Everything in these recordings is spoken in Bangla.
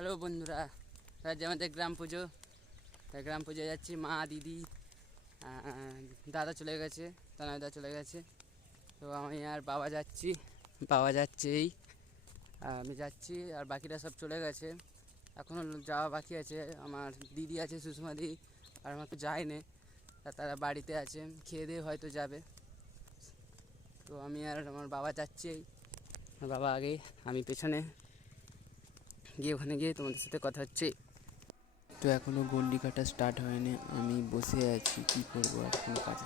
হ্যালো বন্ধুরা, আজ আমাদের গ্রাম পুজো। তাই গ্রাম পুজো যাচ্ছি, মা, দিদি দাদা চলে গেছে তনয়দা চলে গেছে। তো আমি আর বাবা যাচ্ছি, বাবা যাচ্ছে এই আমি যাচ্ছি, আর বাকিরা সব চলে গেছে। এখনও যাওয়া বাকি আছে, আমার দিদি আছে, সুষমা দিদি আর আমার তো যায়নি। তারা বাড়িতে আছে, খেয়ে দিয়ে হয়তো যাবে। তো আমি আর আমার বাবা যাচ্ছি বাবা আগে, আমি পেছনে। গিয়ে ওখানে গিয়ে তোমাদের সাথে কথা হচ্ছে। তো এখনও গন্ডি কাটা স্টার্ট হয়নি, আমি বসে আছি, কি করব? এখন কাজ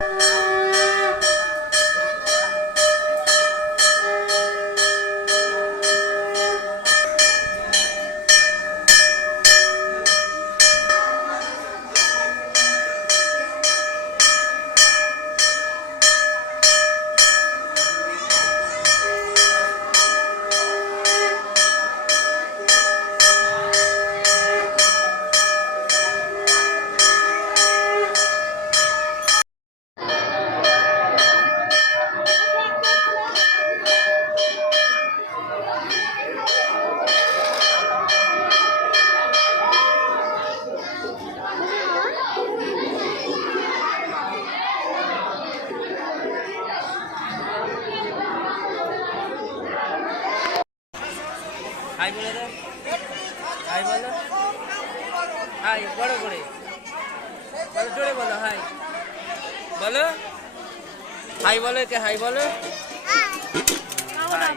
you বলো। হাই বলে কে হাই বলো হাই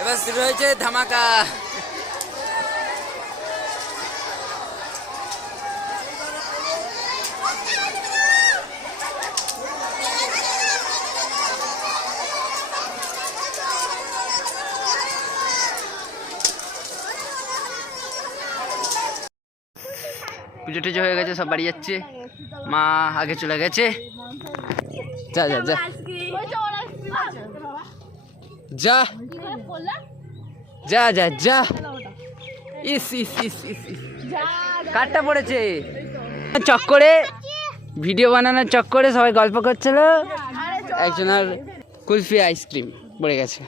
এবার শুরু হয়েছে ধামাকা। পুজো টুজো হয়ে গেছে, সব বাড়ি যাচ্ছে। মা আগে চলে গেছে। যা যা যা। যা। যা যা যা। ইস ইস ইস ইস। কাঠটা পড়েছে? চক্করে? ভিডিও বানানোর চক্করে সবাই গল্প করছিল? একজনের কুলফি আইসক্রিম পড়ে গেছে।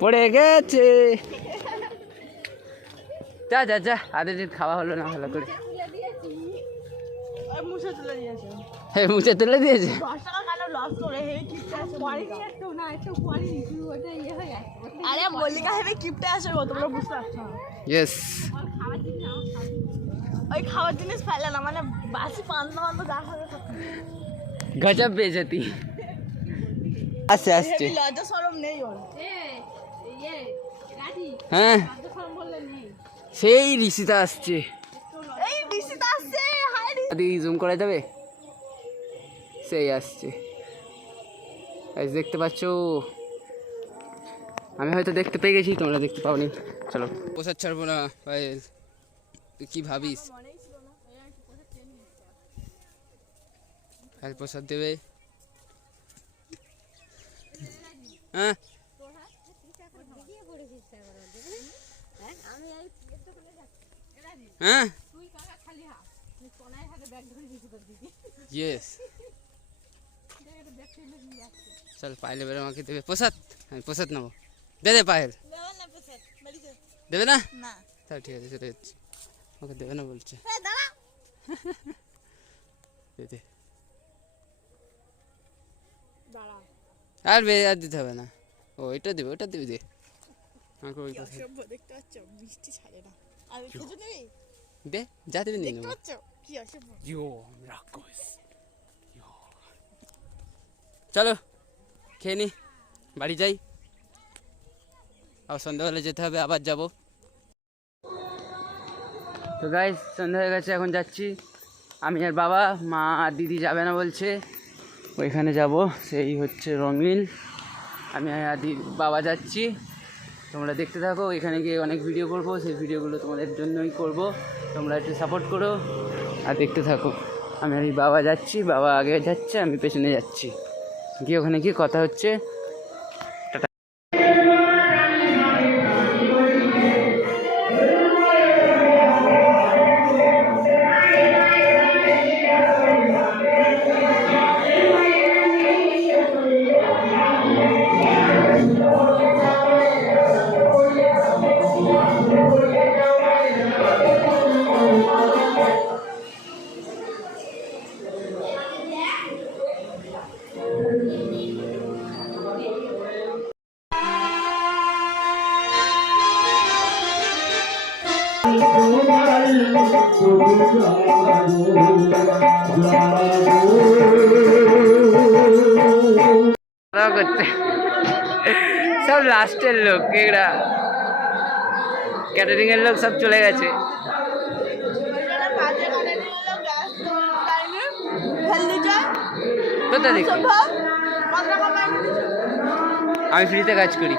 পড়ে গেছে। যা যা যা। আধে দিন খাওয়া হলো না ভালো করে। মুছে তুলে দিয়েছে। আরে মল্লিকা হেবে কিপটে আছে গো তোমরা বুঝতে পারছ ইয়েস ওই খাওয়ার জিনিস ফেলে না মানে বাসি পান্তা মান্তা যা সব গজব বেজতি আস্তে আস্তে লজ্জা সরম নেই ওর হ্যাঁ সেই ঋষিতা আসছে। এই বিসিতা আসছে হাই জুম করা যাবে? সেই আসছে। দেখতে পাচ্ছ? আমি হয়তো দেখতে পেয়ে গেছি তোমরা দেখতে পাওনি। চলো। প্রসাদ ছাড়বো না পায়েল তুই কি ভাবিস? কাল প্রসাদ দেবে? হ্যাঁ? হ্যাঁ? ইয়েস চল পায়েল এবার আমাকে দেবে প্রসাদ আমি প্রসাদ নেব দে দে পায়েল দেবে না না তাহলে ঠিক আছে চলে যাচ্ছি ওকে দেবে না বলছে এ দাঁড়া দে দে দাঁড়া আর বে আর দিতে হবে না ও এটা দেবে ওটা দেবে দে আমাকে ওই কথা অসভ্য দেখতে পাচ্ছ মিষ্টি ছাড়ে না আর খেজুর নেবে দে যা দেবে নিয়ে দেখতে নেব পাচ্ছ কি অসভ্য ইয়ো রাক্ষস চলো খেয়ে নি, বাড়ি যাই। আবার সন্ধ্যাবেলা যেতে হবে, আবার যাব। তো গাইজ সন্ধ্যা হয়ে গেছে, এখন যাচ্ছি। আমি আর বাবা, মা আর দিদি যাবে না বলছে। ওইখানে যাব, সেই হচ্ছে রঙিন। আমি আর দিদি বাবা যাচ্ছি। তোমরা দেখতে থাকো, এখানে গিয়ে অনেক ভিডিও করব, সেই ভিডিওগুলো তোমাদের জন্যই করব। তোমরা একটু সাপোর্ট করো, আর দেখতে থাকো। আমি আর বাবা যাচ্ছি, বাবা আগে যাচ্ছে, আমি পেছনে যাচ্ছি। গিয়ে ওখানে গিয়ে কথা হচ্ছে। সব লাস্টের লোক, এরা। ক্যাটারিং এর লোক সব চলে গেছে। কোথা দিচ্ছে আমি ফ্রিতে কাজ করি।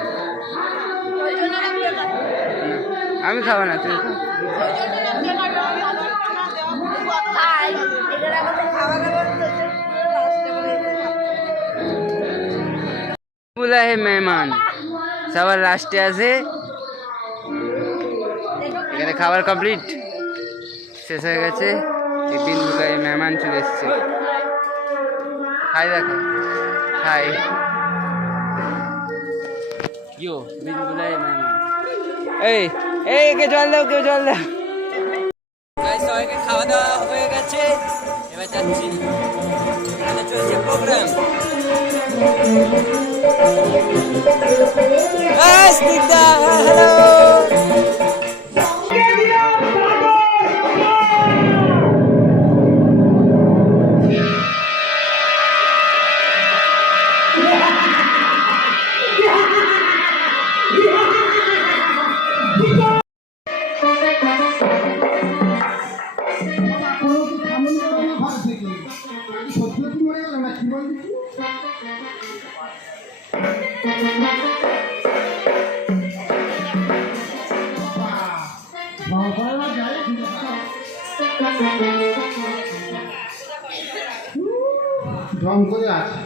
আমি খাব না তুই বুলাহে মেহমান সবার লাস্টে আছে। এখানে খাবার কমপ্লিট শেষ হয়ে গেছে। তিন বুলাহে মেহমান চলে এসছে। হাই দেখো। হাই। ইয়ো বিন বুলাহে মেহমান। এই এই কে জল দাও কে জল দাও। খাওয়া দাওয়া হয়ে গেছে। এবার যাচ্ছি এখানে চলছে প্রোগ্রাম Hey, ঢং করে আছে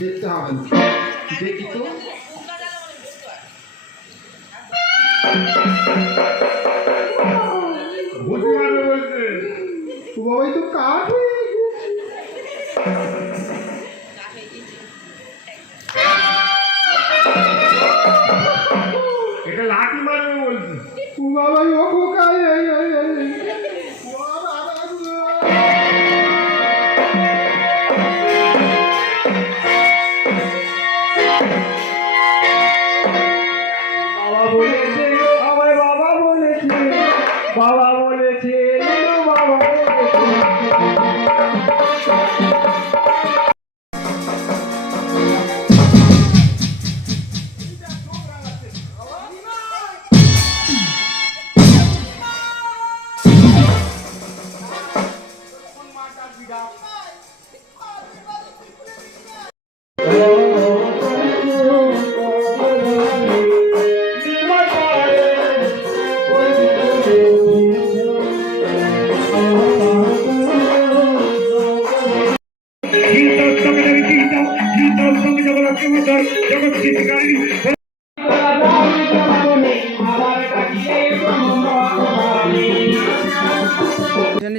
দেখতে হবে। দেখি তো। ও বাবাই তো কাঠ হয়ে আমার বাবা বলেছে বাবা বলেছে।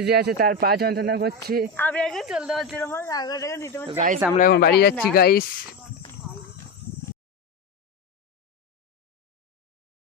যে আছে তার পা যন্ত্রণা করছে। আমি আগে চলতে পারছি না গাইস আমরা এখন বাড়ি যাচ্ছি গাইস